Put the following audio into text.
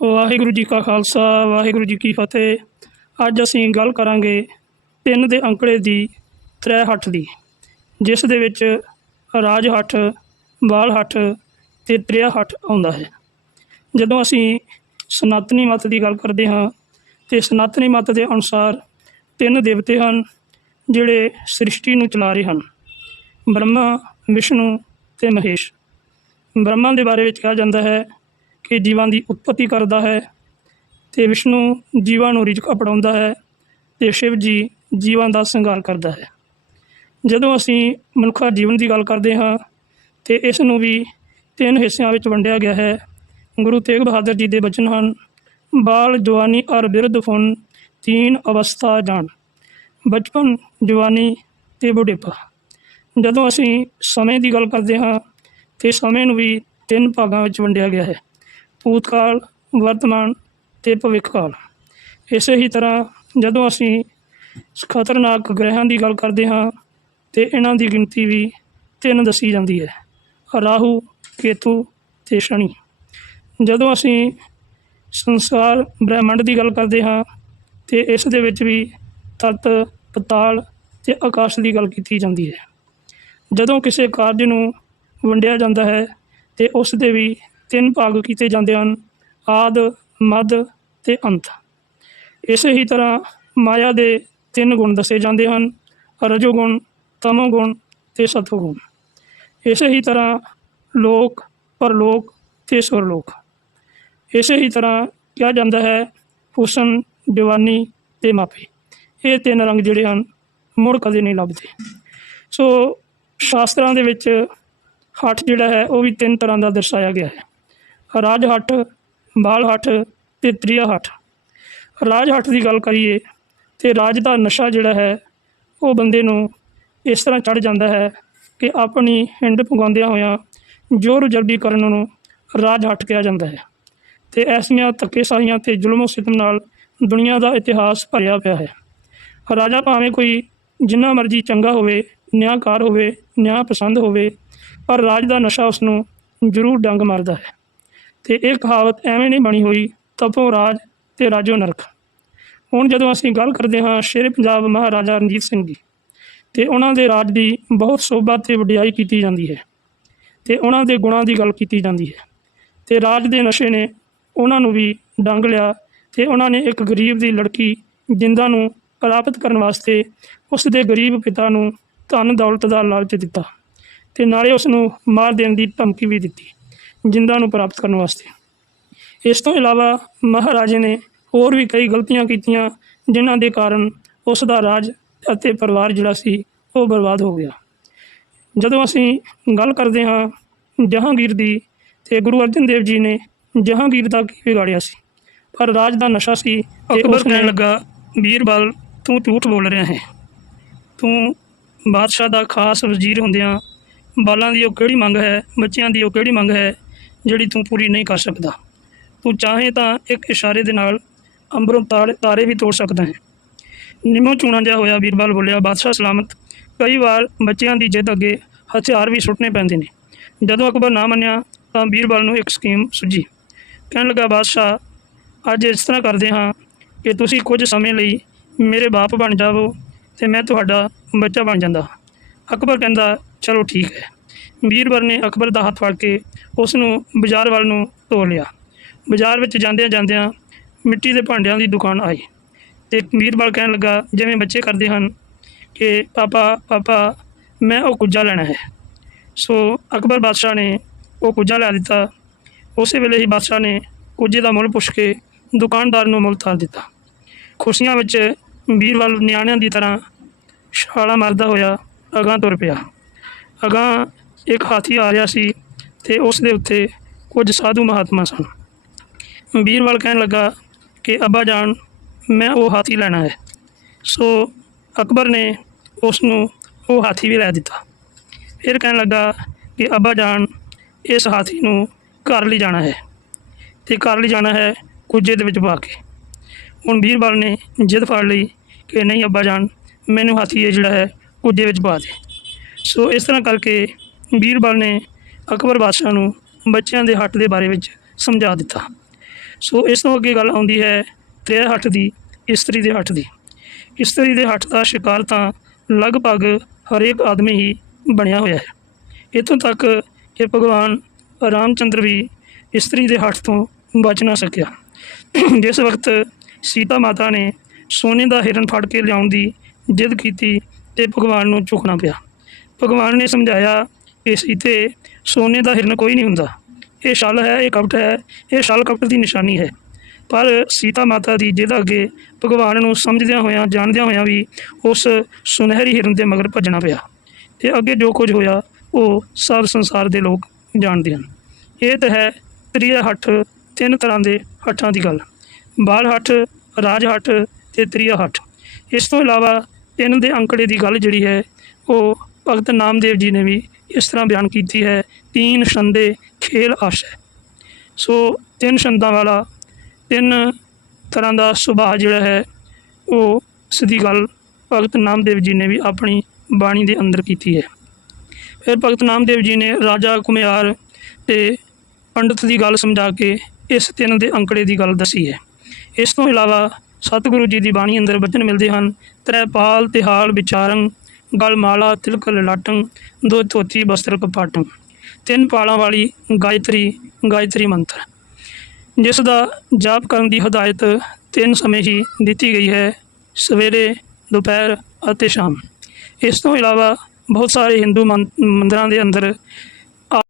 ਵਾਹਿਗੁਰੂ ਜੀ ਕਾ ਖਾਲਸਾ, ਵਾਹਿਗੁਰੂ ਜੀ ਕੀ ਫਤਿਹ। ਅੱਜ ਅਸੀਂ ਗੱਲ ਕਰਾਂਗੇ ਤਿੰਨ ਦੇ ਅੰਕੜੇ ਦੀ ਤ੍ਰੈ ਹੱਠ ਦੀ, ਜਿਸ ਦੇ ਵਿੱਚ ਰਾਜ ਹੱਠ ਬਾਲ ਹੱਠ ਤੇ ਤ੍ਰਿਆ ਹੱਠ ਆਉਂਦਾ ਹੈ। ਜਦੋਂ ਅਸੀਂ ਸਨਾਤਨੀ ਮਤ ਦੀ ਗੱਲ ਕਰਦੇ ਹਾਂ, ਤੇ ਸਨਾਤਨੀ ਮਤ ਦੇ ਅਨੁਸਾਰ ਤਿੰਨ ਦੇਵਤੇ ਹਨ, ਜਿਹੜੇ ਸ੍ਰਿਸ਼ਟੀ ਨੂੰ ਚਲਾ ਰਹੇ ਹਨ। ਬ੍ਰਹਮਾ, ਵਿਸ਼ਨੂੰ ਤੇ ਮਹੇਸ਼। ਬ੍ਰਹਮਾ ਦੇ ਬਾਰੇ ਵਿੱਚ ਕਿਹਾ ਜਾਂਦਾ ਹੈ ਕਿ ਜੀਵਾਂ ਦੀ ਉਤਪਤੀ ਕਰਦਾ ਹੈ ਤੇ ਵਿਸ਼ਨੂੰ ਜੀਵਾਂ ਨੂੰ ਰਿਜ਼ਕ ਪੜਾਉਂਦਾ ਹੈ ਤੇ ਸ਼ਿਵ ਜੀ ਜੀਵਾਂ ਦਾ ਸੰਘਾਰ ਕਰਦਾ ਹੈ। ਜਦੋਂ ਅਸੀਂ ਮਨੁੱਖਾ ਜੀਵਨ ਦੀ ਗੱਲ ਕਰਦੇ ਹਾਂ ਤੇ ਇਸ ਨੂੰ ਵੀ ਤਿੰਨ ਹਿੱਸਿਆਂ ਵਿੱਚ ਵੰਡਿਆ ਗਿਆ ਹੈ। ਗੁਰੂ ਤੇਗ ਬਹਾਦਰ ਜੀ ਦੇ ਬਚਨ ਹਨ, ਬਾਲ ਜਵਾਨੀ ਔਰ ਬਿਰਧ ਫੁਨ, ਤੀਨ ਅਵਸਥਾ ਜਾਣ। ਬਚਪਨ, ਜਵਾਨੀ ਤੇ ਬੁਢੇਪਾ। ਜਦੋਂ ਅਸੀਂ ਸਮੇਂ ਦੀ ਗੱਲ ਕਰਦੇ ਹਾਂ ਤੇ ਸਮੇਂ ਨੂੰ ਵੀ ਤਿੰਨ ਭਾਗਾਂ ਵਿੱਚ ਵੰਡਿਆ ਗਿਆ ਹੈ। ਭੂਤਕਾਲ, ਵਰਤਮਾਨ ਅਤੇ ਭਵਿੱਖ ਕਾਲ ਇਸੇ ਹੀ ਤਰ੍ਹਾਂ ਜਦੋਂ ਅਸੀਂ ਖਤਰਨਾਕ ਗ੍ਰਹਿਆਂ ਦੀ ਗੱਲ ਕਰਦੇ ਹਾਂ, ਤੇ ਇਹਨਾਂ ਦੀ ਗਿਣਤੀ ਵੀ ਤਿੰਨ ਦੱਸੀ ਜਾਂਦੀ ਹੈ, ਰਾਹੂ, ਕੇਤੂ ਤੇ ਸ਼ਨੀ। ਜਦੋਂ ਅਸੀਂ ਸੰਸਾਰ ਬ੍ਰਹਿਮੰਡ ਦੀ ਗੱਲ ਕਰਦੇ ਹਾਂ, ਤੇ ਇਸ ਦੇ ਵਿੱਚ ਵੀ ਤਤ, ਪਤਾਲ ਤੇ ਆਕਾਸ਼ ਦੀ ਗੱਲ ਕੀਤੀ ਜਾਂਦੀ ਹੈ। ਜਦੋਂ ਕਿਸੇ ਕਾਰਜ ਨੂੰ ਵੰਡਿਆ ਜਾਂਦਾ ਹੈ, ਤੇ ਉਸ ਦੇ ਵੀ ਤਿੰਨ ਭਾਗ ਕੀਤੇ ਜਾਂਦੇ ਹਨ, ਆਦ ਮਦ ਤੇ ਅੰਤ। ਇਸੇ ਹੀ ਤਰ੍ਹਾਂ ਮਾਇਆ ਦੇ ਤਿੰਨ ਗੁਣ ਦੱਸੇ ਜਾਂਦੇ ਹਨ ਰਜੋ ਗੁਣ ਤਮੋ ਗੁਣ ਤੇ ਸਤੋ ਗੁਣ ਇਸੇ ਹੀ ਤਰ੍ਹਾਂ ਲੋਕ, ਪਰਲੋਕ ਤੇ ਸੁਰਲੋਕ। ਇਸੇ ਹੀ ਤਰ੍ਹਾਂ ਕਿਹਾ ਜਾਂਦਾ ਹੈ ਹੁਸਨ ਦੀਵਾਨੀ ਤੇ ਮਾਪੇ ਇਹ ਤਿੰਨ ਰੰਗ ਜਿਹੜੇ ਹਨ, ਮੁੜ ਕਦੇ ਨਹੀਂ ਲੱਭਦੇ। ਸੋ ਸ਼ਾਸਤਰਾਂ ਦੇ ਵਿੱਚ ਹੱਠ ਜਿਹੜਾ ਹੈ, ਉਹ ਵੀ ਤਿੰਨ ਤਰ੍ਹਾਂ ਦਾ ਦਰਸਾਇਆ ਗਿਆ ਹੈ। ਰਾਜ ਹੱਠ ਬਾਲ ਹੱਠ ਤੇ ਤ੍ਰਿਆ ਹੱਠ ਰਾਜ ਹੱਠ ਦੀ ਗੱਲ ਕਰੀਏ ਤੇ ਰਾਜ ਦਾ ਨਸ਼ਾ ਜਿਹੜਾ ਹੈ, ਉਹ ਬੰਦੇ ਨੂੰ ਇਸ ਤਰ੍ਹਾਂ ਚੜ ਜਾਂਦਾ ਹੈ ਕਿ ਆਪਣੀ ਹਿੰਡ ਪੁਗਾਉਂਦਿਆਂ ਹੋਇਆਂ ਜੋਰ ਜਲਦੀ ਕਰਨ ਨੂੰ ਰਾਜ ਹੱਠ ਕਿਹਾ ਜਾਂਦਾ ਹੈ। ਤੇ ਐਸੀਆਂ ਧੱਕੇਸ਼ਾਹੀਆਂ ਤੇ ਜ਼ੁਲਮੋ ਸਿਤਮ ਨਾਲ ਦੁਨੀਆ ਦਾ ਇਤਿਹਾਸ ਭਰਿਆ ਪਿਆ ਹੈ। ਰਾਜਾ ਭਾਵੇਂ ਕੋਈ ਜਿੰਨਾ ਮਰਜ਼ੀ ਚੰਗਾ ਹੋਵੇ, ਨਿਆਂਕਾਰ ਹੋਵੇ, ਨਿਆਂ ਪਸੰਦ ਹੋਵੇ, ਪਰ ਰਾਜ ਦਾ ਨਸ਼ਾ ਉਸ ਨੂੰ ਜ਼ਰੂਰ ਡੰਗ ਮਾਰਦਾ ਹੈ। ਤੇ ਇਹ ਕਹਾਵਤ ਐਵੇਂ ਨਹੀਂ ਬਣੀ ਹੋਈ, ਤਪੋ ਰਾਜ ਤੇ ਰਾਜੋ ਨਰਕ। ਹੁਣ ਜਦੋਂ ਅਸੀਂ ਗੱਲ ਕਰਦੇ ਹਾਂ ਸ਼ੇਰ ਪੰਜਾਬ ਮਹਾਰਾਜਾ ਰਣਜੀਤ ਸਿੰਘ ਜੀ, ਤੇ ਉਹਨਾਂ ਦੇ ਰਾਜ ਦੀ ਬਹੁਤ ਸੋਭਾ ਤੇ ਵਡਿਆਈ ਕੀਤੀ ਜਾਂਦੀ ਹੈ ਤੇ ਉਹਨਾਂ ਦੇ ਗੁਣਾਂ ਦੀ ਗੱਲ ਕੀਤੀ ਜਾਂਦੀ ਹੈ, ਤੇ ਰਾਜ ਦੇ ਨਸ਼ੇ ਨੇ ਉਹਨਾਂ ਨੂੰ ਵੀ ਡੰਗ ਲਿਆ ਤੇ ਉਹਨਾਂ ਨੇ ਇੱਕ ਗਰੀਬ ਦੀ ਲੜਕੀ ਜਿੰਦਾ ਨੂੰ ਪ੍ਰਾਪਤ ਕਰਨ ਵਾਸਤੇ ਉਸ ਦੇ ਗਰੀਬ ਪਿਤਾ ਨੂੰ ਧਨ ਦੌਲਤ ਦਾ ਲਾਲਚ ਦਿੱਤਾ ਤੇ ਨਾਲੇ ਉਸ ਨੂੰ ਮਾਰ ਦੇਣ ਦੀ ਧਮਕੀ ਵੀ ਦਿੱਤੀ। ਜਿੰਦਾ ਨੂੰ ਪ੍ਰਾਪਤ ਕਰਨ ਵਾਸਤੇ। ਇਸ ਤੋਂ ਇਲਾਵਾ ਮਹਾਰਾਜੇ ਨੇ ਹੋਰ ਵੀ ਕਈ ਗਲਤੀਆਂ ਕੀਤੀਆਂ ਜਿਨ੍ਹਾਂ ਦੇ ਕਾਰਨ ਉਸ ਦਾ ਰਾਜ ਅਤੇ ਪਰਿਵਾਰ ਜਿਹੜਾ ਸੀ ਉਹ ਬਰਬਾਦ ਹੋ ਗਿਆ। ਜਦੋਂ ਅਸੀਂ ਗੱਲ ਕਰਦੇ ਹਾਂ ਜਹਾਂਗੀਰ ਦੀ ਤੇ ਗੁਰੂ ਅਰਜਨ ਦੇਵ ਜੀ ਨੇ ਜਹਾਂਗੀਰ ਦਾ ਕੀ ਵਿਗਾੜਿਆ ਸੀ? ਪਰ ਰਾਜ ਦਾ ਨਸ਼ਾ ਸੀ ਉਸ ਨੇ ਲੱਗਾ ਬੀਰਬਲ ਤੂੰ ਝੂਠ ਬੋਲ ਰਿਹਾ ਹੈ। ਤੂੰ ਬਾਦਸ਼ਾਹ ਦਾ ਖਾਸ ਵਜ਼ੀਰ ਹੁੰਦਿਆਂ ਬਾਲਾਂ ਦੀ ਉਹ ਕਿਹੜੀ ਮੰਗ ਹੈ ਬੱਚਿਆਂ ਦੀ ਉਹ ਕਿਹੜੀ ਮੰਗ ਹੈ ਜਿਹੜੀ ਤੂੰ ਪੂਰੀ ਨਹੀਂ ਕਰ ਸਕਦਾ। ਤੂੰ ਚਾਹੇ ਤਾਂ ਇੱਕ ਇਸ਼ਾਰੇ ਦੇ ਨਾਲ ਅੰਬਰੋਂ ਤਾਰੇ ਤਾਰੇ ਵੀ ਤੋੜ ਸਕਦਾ ਹੈ। ਨਿਮੋ ਚੂਣਾ ਜਿਹਾ ਹੋਇਆ, ਵੀਰਬਾਲ ਬੋਲਿਆ, ਬਾਦਸ਼ਾਹ ਸਲਾਮਤ। ਕਈ ਵਾਰ ਬੱਚਿਆਂ ਦੀ ਜਿੱਦ ਅੱਗੇ ਹਥਿਆਰ ਵੀ ਸੁੱਟਣੇ ਪੈਂਦੇ ਨੇ। ਜਦੋਂ ਅਕਬਰ ਨਾ ਮੰਨਿਆ, ਤਾਂ ਵੀਰਬਾਲ ਨੂੰ ਇੱਕ ਸਕੀਮ ਸੁਝੀ। ਕਹਿਣ ਲੱਗਾ, ਬਾਦਸ਼ਾਹ, ਅੱਜ ਇਸ ਤਰ੍ਹਾਂ ਕਰਦੇ ਹਾਂ ਕਿ ਤੁਸੀਂ ਕੁਝ ਸਮੇਂ ਲਈ ਮੇਰੇ ਬਾਪ ਬਣ ਜਾਵੋ ਤੇ ਮੈਂ ਤੁਹਾਡਾ ਬੱਚਾ ਬਣ ਜਾਂਦਾ ਅਕਬਰ ਕਹਿੰਦਾ, ਚਲੋ ਠੀਕ ਹੈ। ਬੀਰਬਲ ਨੇ ਅਕਬਰ ਦਾ ਹੱਥ ਫੜ ਕੇ ਉਸ ਨੂੰ ਬਾਜ਼ਾਰ ਵੱਲ ਨੂੰ ਤੋਰ ਲਿਆ। ਬਾਜ਼ਾਰ ਵਿੱਚ ਜਾਂਦਿਆਂ ਜਾਂਦਿਆਂ ਮਿੱਟੀ ਦੇ ਭਾਂਡਿਆਂ ਦੀ ਦੁਕਾਨ ਆਈ ਤੇ ਬੀਰਬਲ ਕਹਿਣ ਲੱਗਾ, ਜਿਵੇਂ ਬੱਚੇ ਕਰਦੇ ਹਨ ਕਿ, ਪਾਪਾ ਪਾਪਾ, ਮੈਂ ਉਹ ਕੁੱਜਾ ਲੈਣਾ ਹੈ। ਸੋ ਅਕਬਰ ਬਾਦਸ਼ਾਹ ਨੇ ਉਹ ਕੁੱਜਾ ਲੈ ਦਿੱਤਾ। ਉਸੇ ਵੇਲੇ ਹੀ ਬਾਦਸ਼ਾਹ ਨੇ ਕੁੱਜੇ ਦਾ ਮੁੱਲ ਪੁੱਛ ਕੇ ਦੁਕਾਨਦਾਰ ਨੂੰ ਮੁੱਲ ਤਾਲ ਦਿੱਤਾ। ਖੁਸ਼ੀਆਂ ਵਿੱਚ ਵੀਰਵਾਲ ਨਿਆਣਿਆਂ ਦੀ ਤਰ੍ਹਾਂ ਛਾਲਾ ਮਾਰਦਾ ਹੋਇਆ ਅਗਾਂਹ ਤੁਰ ਪਿਆ। ਅਗਾਂਹ ਇੱਕ ਹਾਥੀ ਆ ਰਿਹਾ ਸੀ ਤੇ ਉਸ ਦੇ ਉੱਤੇ ਕੁਝ ਸਾਧੂ ਮਹਾਤਮਾ ਸਨ। ਬੀਰਬਲ ਕਹਿਣ ਲੱਗਾ ਕਿ, ਅੱਬਾ ਜਾਨ, ਮੈਂ ਉਹ ਹਾਥੀ ਲੈਣਾ ਹੈ। ਸੋ ਅਕਬਰ ਨੇ ਉਸ ਨੂੰ ਉਹ ਹਾਥੀ ਵੀ ਲੈ ਦਿੱਤਾ। ਫਿਰ ਕਹਿਣ ਲੱਗਾ ਕਿ, ਅੱਬਾ ਜਾਨ, ਇਸ ਹਾਥੀ ਨੂੰ ਘਰ ਲਈ ਜਾਣਾ ਹੈ ਤੇ ਘਰ ਲਈ ਜਾਣਾ ਹੈ ਕੁੱਜੇ ਦੇ ਵਿੱਚ ਪਾ ਕੇ। ਹੁਣ ਬੀਰਬਲ ਨੇ ਜਿੱਦ ਫੜ ਲਈ ਕਿ, ਨਹੀਂ, ਅੱਬਾ ਜਾਨ, ਮੈਨੂੰ ਹਾਥੀ ਇਹ ਜਿਹੜਾ ਹੈ ਕੁੱਜੇ ਵਿੱਚ ਪਾ ਦੇ। ਸੋ ਇਸ ਤਰ੍ਹਾਂ ਕਰਕੇ ਬੀਰਬਲ ਨੇ ਅਕਬਰ ਬਾਦਸ਼ਾਹ ਨੂੰ ਬੱਚਿਆਂ ਦੇ ਹੱਟ ਦੇ ਬਾਰੇ ਵਿੱਚ ਸਮਝਾ ਦਿੱਤਾ। ਸੋ ਇਸ ਤੋਂ ਅੱਗੇ ਗੱਲ ਆਉਂਦੀ ਹੈ ਤ੍ਰੈ ਹੱਠ ਦੀ, ਇਸਤਰੀ ਦੇ ਹੱਠ ਦੀ। ਇਸਤਰੀ ਦੇ ਹੱਠ ਦਾ ਸ਼ਿਕਾਰ ਤਾਂ ਲਗਭਗ ਹਰੇਕ ਆਦਮੀ ਹੀ ਬਣਿਆ ਹੋਇਆ ਹੈ। ਇੱਥੋਂ ਤੱਕ ਕਿ ਭਗਵਾਨ ਰਾਮਚੰਦਰ ਵੀ ਇਸਤਰੀ ਦੇ ਹੱਥ ਤੋਂ ਬਚ ਨਾ ਸਕਿਆ। ਜਿਸ ਵਕਤ ਸੀਤਾ ਮਾਤਾ ਨੇ ਸੋਨੇ ਦਾ ਹਿਰਨ ਫੜ ਕੇ ਲਿਆਉਣ ਦੀ ਜਿੱਦ ਕੀਤੀ ਤੇ ਭਗਵਾਨ ਨੂੰ ਝੁਕਣਾ ਪਿਆ। ਭਗਵਾਨ ਨੇ ਸਮਝਾਇਆ ਇਸ ਸੀਤੇ ਸੋਨੇ ਦਾ ਹਿਰਨ ਕੋਈ ਨਹੀਂ ਹੁੰਦਾ। ਇਹ ਛਲ ਹੈ, ਇਹ ਕਪਟ ਹੈ, ਇਹ ਛਲ ਕਪਟ ਦੀ ਨਿਸ਼ਾਨੀ ਹੈ। ਪਰ ਸੀਤਾ ਮਾਤਾ ਦੀ ਜਿਹਦਾ ਅੱਗੇ ਭਗਵਾਨ ਨੂੰ ਸਮਝਦਿਆਂ ਹੋਇਆਂ, ਜਾਣਦਿਆਂ ਹੋਇਆਂ ਵੀ ਉਸ ਸੁਨਹਿਰੀ ਹਿਰਨ ਦੇ ਮਗਰ ਭੱਜਣਾ ਪਿਆ। ਤੇ ਅੱਗੇ ਜੋ ਕੁਝ ਹੋਇਆ, ਉਹ ਸਭ ਸੰਸਾਰ ਦੇ ਲੋਕ ਜਾਣਦੇ ਹਨ। ਇਹ ਤਾਂ ਹੈ ਤ੍ਰਿਆ ਹੱਠ, ਤਿੰਨ ਤਰ੍ਹਾਂ ਦੇ ਹੱਠਾਂ ਦੀ ਗੱਲ। ਬਾਲ ਹੱਠ, ਰਾਜ ਹੱਠ ਤੇ ਤ੍ਰਿਆ ਹੱਠ। ਇਸ ਤੋਂ ਇਲਾਵਾ ਤਿੰਨ ਦੇ ਅੰਕੜੇ ਦੀ ਗੱਲ ਜਿਹੜੀ ਹੈ, ਉਹ ਭਗਤ ਨਾਮਦੇਵ ਜੀ ਨੇ ਵੀ ਇਸ ਤਰ੍ਹਾਂ ਬਿਆਨ ਕੀਤੀ ਹੈ, ਤੀਨ ਛੰਦੇ ਖੇਲ ਆਸ਼ੈ। ਸੋ ਤਿੰਨ ਛੰਦਾਂ ਵਾਲਾ, ਤਿੰਨ ਤਰ੍ਹਾਂ ਦਾ ਸੁਭਾਅ ਜਿਹੜਾ ਹੈ, ਉਹ ਸਿੱਧੀ ਗੱਲ ਭਗਤ ਨਾਮਦੇਵ ਜੀ ਨੇ ਵੀ ਆਪਣੀ ਬਾਣੀ ਦੇ ਅੰਦਰ ਕੀਤੀ ਹੈ। ਫਿਰ ਭਗਤ ਨਾਮਦੇਵ ਜੀ ਨੇ ਰਾਜਾ ਕੁਮਿਆਰ ਤੇ ਪੰਡਤ ਦੀ ਗੱਲ ਸਮਝਾ ਕੇ ਇਸ ਤਿੰਨ ਦੇ ਅੰਕੜੇ ਦੀ ਗੱਲ ਦੱਸੀ ਹੈ। ਇਸ ਤੋਂ ਇਲਾਵਾ ਸਤਿਗੁਰੂ ਜੀ ਦੀ ਬਾਣੀ ਅੰਦਰ ਬਚਨ ਮਿਲਦੇ ਹਨ ਤ੍ਰੈਪਾਲ ਤਿਹਾਲ ਵਿਚਾਰੰ ਗਲਮਾਲਾ, ਤਿਲਕ ਲਲਾਟੰ ਦੋ ਧੋਤੀ, ਬਸਤਰ ਕਪਾਟੰ ਤਿੰਨ ਪਾਲਾਂ ਵਾਲੀ ਗਾਇਤਰੀ ਗਾਇਤਰੀ ਮੰਤਰ। ਜਿਸ ਦਾ ਜਾਪ ਕਰਨ ਦੀ ਹਦਾਇਤ ਤਿੰਨ ਸਮੇਂ ਹੀ ਦਿੱਤੀ ਗਈ ਹੈ, ਸਵੇਰੇ, ਦੁਪਹਿਰ ਅਤੇ ਸ਼ਾਮ। ਇਸ ਤੋਂ ਇਲਾਵਾ ਬਹੁਤ ਸਾਰੇ ਹਿੰਦੂ ਮੰ- ਮੰਦਿਰਾਂ ਦੇ ਅੰਦਰ